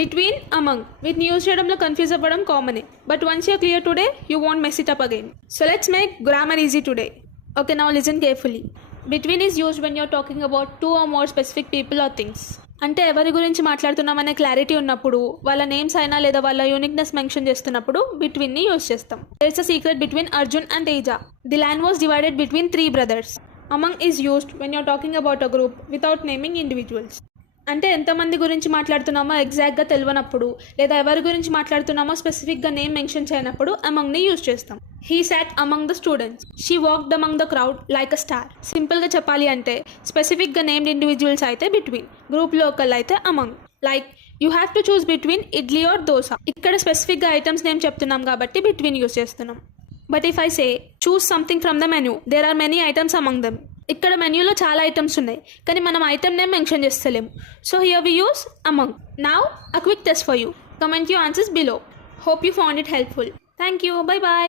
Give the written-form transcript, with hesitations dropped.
Between, among. వీటిని use చేయడంలో confuse అవ్వడం కామనే. But once you clear today, you want mess it up again. So let's make grammar easy today. Okay, now listen carefully. Between is used when you're talking about two or more specific people or things. అంటే ఎవరి గురించి మాట్లాడుతున్నామనే clarity ఉన్నప్పుడు, వాళ్ళ names అయినా లేదా వాళ్ళ uniqueness mention చేస్తున్నప్పుడు బిట్వీన్ని use చేస్తాం. There's a secret between Arjun and Teja. The land was divided between 3 brothers. Among is used when you're talking about a group without naming individuals. అంటే ఎంతమంది గురించి మాట్లాడుతున్నామో ఎగ్జాక్ట్గా తెలియనప్పుడు లేదా ఎవరి గురించి మాట్లాడుతున్నామో స్పెసిఫిక్గా నేమ్ మెన్షన్ చేయనప్పుడు అమంగ్ని యూజ్ చేస్తాం. He sat among the students. She walked among the crowd like a star. సింపుల్గా చెప్పాలి అంటే స్పెసిఫిక్గా నేమ్డ్ ఇండివిజువల్స్ అయితే బిట్వీన్, గ్రూప్ లోకల్ అయితే among. Like you have to choose between idli or dosa. ఇక్కడ స్పెసిఫిక్గా ఐటమ్స్ నేమ్ చెప్తున్నాం కాబట్టి బిట్వీన్ యూజ్ చేస్తున్నాం. But if I say choose something from the menu, there are many items among them. ఇక్కడ మెన్యూలో చాలా ఐటమ్స్ ఉన్నాయి కానీ మనం ఐటమ్ నేమ్ మెన్షన్ చేస్తలేము. So here we use among. Now a quick test for you. Comment your answers below. Hope you found it helpful. Thank you. Bye bye.